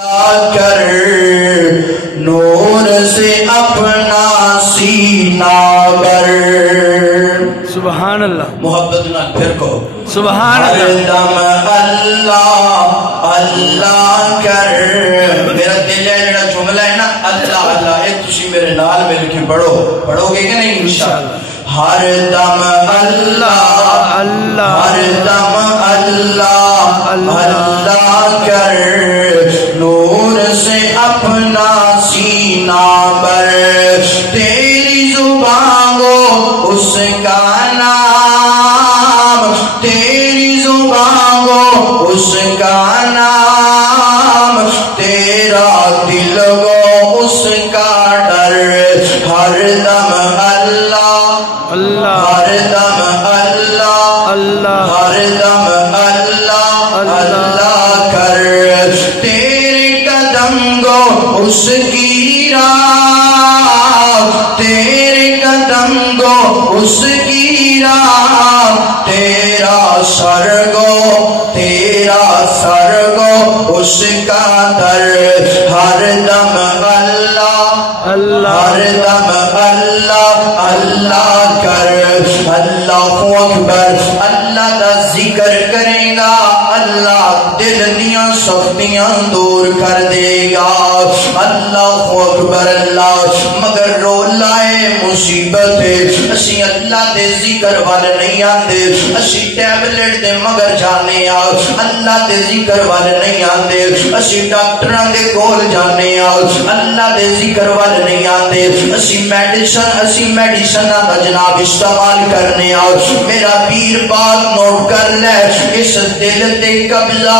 کر نور سے اپنا سینہ بر سبحان اللہ محبت نہ پھر کو سبحان ہر اللہ دم اللہ اللہ کر میرا دل ہے جڑا جملہ ہے نا اللہ اللہ ہے تسی میرے نال مل کے پڑھو گے کہ نہیں انشاءاللہ ہر دم اللہ اللہ ہر دم اللہ اللہ کر نور سے اپنا سینہ پر تیری زبان گو اس کا نام تیری زبان گو اس کا نام تیرا دل گو اس کا ڈر ہر دم اللہ اللہ ہر دم اللہ اللہ ہر دم اللہ اللہ کر تیرے قدم گو اس کی راہ تیرے قدم گو اس کی راہ تیرا سر گو اس کا در ہر دم اللہ اللہ ہر دم اللہ اللہ کر اللہ اکبر اللہ دا ذکر کرے گا اللہ دل دیاں سختیاں دور کر دے گا اللہ اکبر اللہ مگر رو لائے مصیبت اسی اللہ دے ذکر وال نہیں آتے اسی ٹیبلٹ دے مگر جانے آ اللہ دے ذکر وال نہیں آتے اسی ڈاکٹران دے کول جانے آ اللہ دے ذکر وال نہیں آتے اسی میڈیسن دا جناب استعمال کرنے آ میرا پیر پاک نوٹ کر لے اس دل تے قبضہ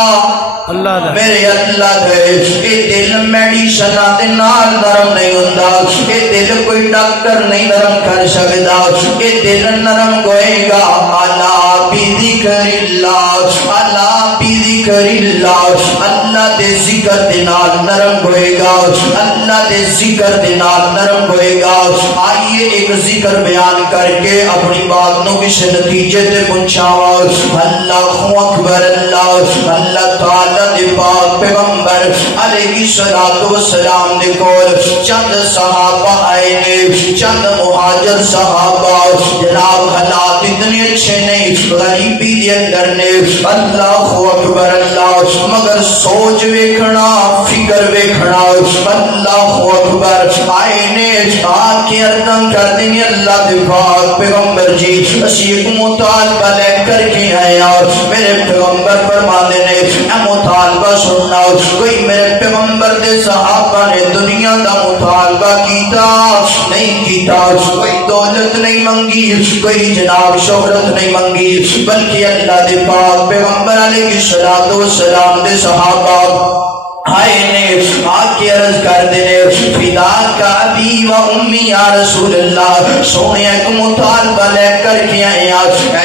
اللہ دا میرے اللہ دے اے دل میڈیسن دے نال نرم نہیں ہوندا اے دل کوئی ڈاکٹر نہیں نرم کر سکدا اے دل نرم ہوئے گا الا بذکر اللہ الا بذکر اللہ اللہ دے ذکر دے نال نرم ہوئے گا اللہ دے ذکر دے نال نرم ہوئے گا آئیے ایک ذکر بیان کر کے اپنی بات نو کس نتیجے تے پہنچاواں اللہ اکبر اللہ اللہ تعالی دے پاک پیغمبر علیہ الصلوۃ والسلام دے کول چند صحابہ آئے نے چند مہاجر صحابہ جناب حالات اتنے اچھے نہیں غریبی دے اندر نے اللہ اکبر اللہ مگر سوچ ویکھنا فکر ویکھنا اللہ اکبر آئے نے آ کے عرض کر دیں اللہ دے پاک پیغمبر جی اسی ایک مطالبہ لے کر کے آئے میرے پیغمبر فرماتے نے مطالبہ سننا کوئی میرے پیغمبر دے صحابہ نے دنیا دا مطالبہ کیتا نہیں کیتا کوئی دولت نہیں منگی کوئی جناب شہرت نہیں منگی بلکہ اللہ دے پاک پیغمبر علیہ الصلوۃ والسلام دے صحابہ آئے نے آکے عرض کر دینے فدا کا ابی و امی یا رسول اللہ سونے ایک مطالبہ لے کر کے آئے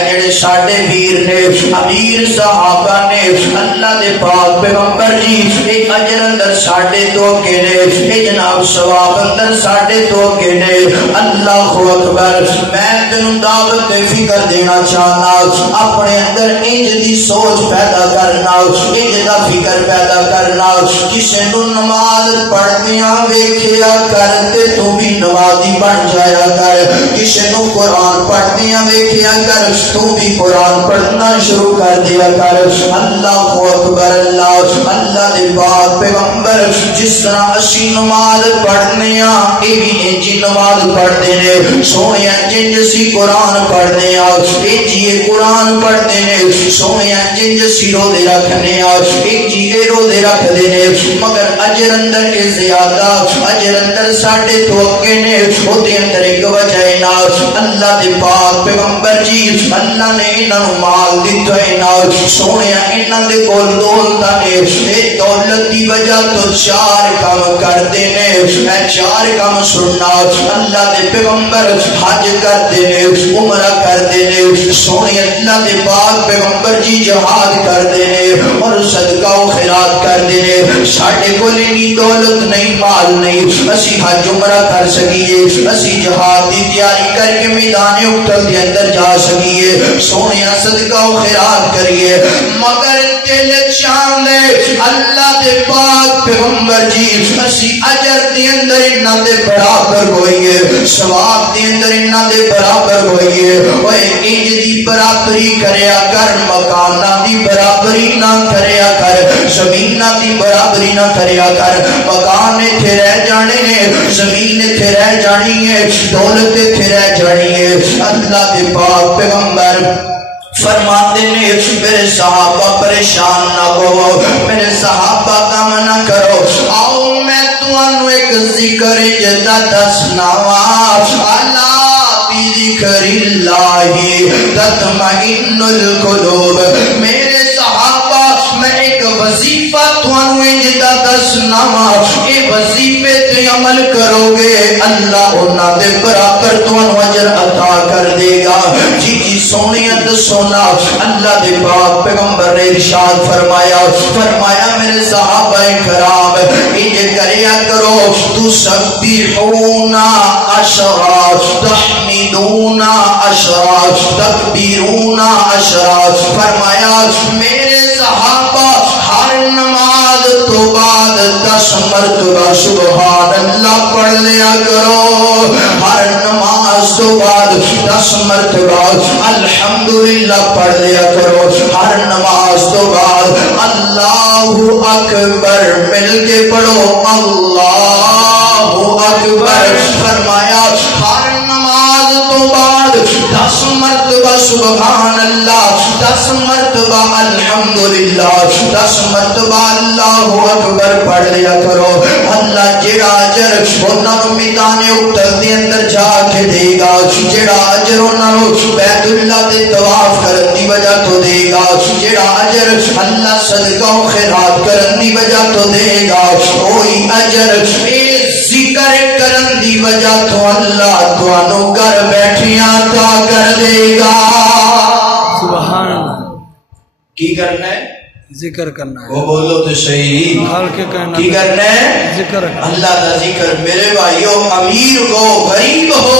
جڑے ساڑھے ویر نے امیر صحابہ نے اللہ دے پاک پیغمبر جی ایک اجر اندر ساڑھے دو کے نے ایک جناب ثواب اندر ساڑھے دو کے نے اللہ اکبر میں تنوں دعوت فکر دینا چاہنا اپنے اندر انج دی سوچ پیدا کرنا انج دا فکر پیدا کرنا کسے نو نماز پڑھنیاں ویکھیا کرتے تو بھی نمازی بن جایا کر کسے نو قرآن پڑھنیاں ویکھیا کر تو بھی قرآن پڑھنا شروع کر دیا کر اللہ اکبر اللہ اللہ دے پاک پیغمبر جس طرح اسی نماز پڑھنیاں اے بھی انجی نماز پڑھتے نے سونے جن سی قرآن پڑھنے ایک جی قرآن پڑھتے نے سونے جن سی رو دے رکھنے ایک جی رو دے رکھ دینے مگر اجر اندر کے زیادہ اجر اندر ساڑھے توقع نے ہوتے اندر ایک وجہ نا اللہ دے پاک پیغمبر جی اللہ نے انہوں مال دیتا ہے نا سونے انہوں دے کول دولتا نے اے دولت دی وجہ تو چار کام کر دینے اے چار کام سننا اللہ دے پیغمبر حج کر دینے عمرہ کر دینے سونے اللہ دے پاک پیغمبر جی جہاد کر دینے اور صدقہ و خیرات کر دینے ساڑھے کو اینی دولت نہیں مال نہیں اسی حج عمرہ کر سکیے اسی جہاد دی تیاری کر کے میدان اقتل دے اندر جا سکیے سونیا صدقہ و خیرات کریے مگر دل چاندے اللہ دے پاک پیغمبر جی اسی اجر دے اندر انہاں دے برابر ہوئیے ثواب دے اندر انہاں دے برابر ہوئیے اوے انج دی برابری کریا کر مکاناں دی برابری نہ کریا کر زمیناں دی برابری نہ کریا کر مکان ایتھے رہ جانے نے زمین ایتھے رہ جانی ہے دولت ایتھے رہ جانی ہے اللہ دے پاک پیغمبر فرماتے نے میرے صحابہ پریشان نہ ہو میرے صحابہ کام نہ کرو آؤ میں تمہوں ایک ذکر جدا دسناواں الا بذکر اللہ تطمئن القلوب میرے صحابہ میں ایک وظیفہ تمہوں جدا دسناواں اے وظیفے تے عمل کرو گے اللہ انہاں دے برابر تمہوں اجر عطا کر دے گا جی جی سونیت سونا اللہ دے پاک پیغمبر نے ارشاد فرمایا میرے صحابہ کرام انج کریا کرو تسبحون عشرا تحمدون عشرا تکبیرون عشرا فرمایا میرے صحابہ ہر نماز تو بعد 10 مرتبہ سبحان اللہ پڑھ لیا کرو ہر نماز تو بعد 10 مرتبہ الحمدللہ پڑھ لیا کرو ہر نماز تو بعد اللہ اکبر مل کے پڑھو اللہ اکبر فرمایا ہر نماز تو بعد 10 مرتبہ سبحان اللہ 10 مرتبہ الحمدللہ 10 مرتبہ اللہ اکبر پڑھ لیا کرو اللہ جڑا اجر انہاں نوں میدان اقتل دے اندر جا کے دے گا جڑا اجر انہاں نوں بیت اللہ دے طواف کرن دی وجہ تو دے گا جڑا اجر اللہ صدقہ و خیرات کرن دی وجہ تو دے گا وہی اجر اے ذکر کرن دی وجہ تو اللہ تانوں گھر بیٹھیاں عطا کر دے گا سبحان اللہ کی کرنا ہے ذکر کرنا ہے وہ بولو تو صحیح حال کے کہنا کی کرنا ہے ذکر اللہ دا ذکر میرے بھائیو امیر ہو غریب ہو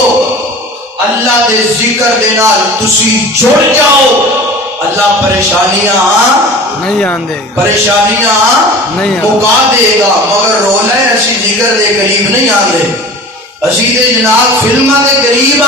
اللہ دے ذکر دے نال تسی جڑ جاؤ اللہ پریشانیاں نہیں آن دے گا پریشانیاں نہیں مکا دے گا مگر رولا ہے اسی ذکر دے قریب نہیں آن دے اسی دے جناب فلمہ دے قریب